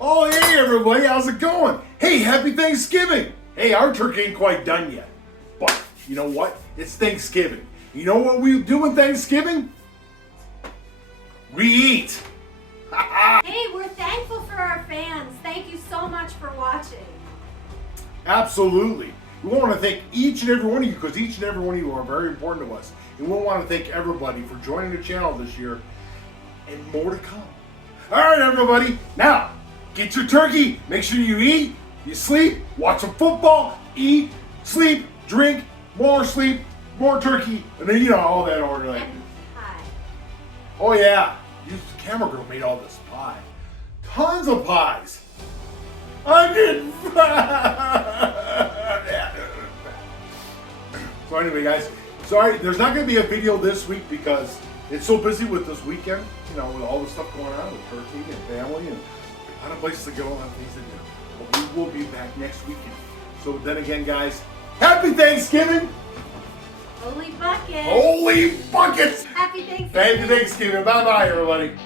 Oh, hey everybody, how's it going? Hey, happy Thanksgiving! Hey, our turkey ain't quite done yet. But, you know what? It's Thanksgiving. You know what we do on Thanksgiving? We eat! Hey, we're thankful for our fans. Thank you so much for watching. Absolutely. We want to thank each and every one of you because each and every one of you are very important to us. And we want to thank everybody for joining the channel this year and more to come. All right, everybody. Now, get your turkey. Make sure you eat, you sleep, watch some football, eat, sleep, drink, more sleep, more turkey, and then, you know, all that order. Like, And pie. oh, yeah. The camera girl made all this pie. Tons of pies. I'm getting fat. So anyway, guys, sorry, there's not going to be a video this week because it's so busy with this weekend, you know, with all the stuff going on with turkey and family and a lot of places to go, a lot of things to do. But we will be back next weekend. So then again, guys, happy Thanksgiving! Holy bucket. Holy buckets! Happy Thanksgiving. Happy Thanksgiving. Bye-bye, everybody.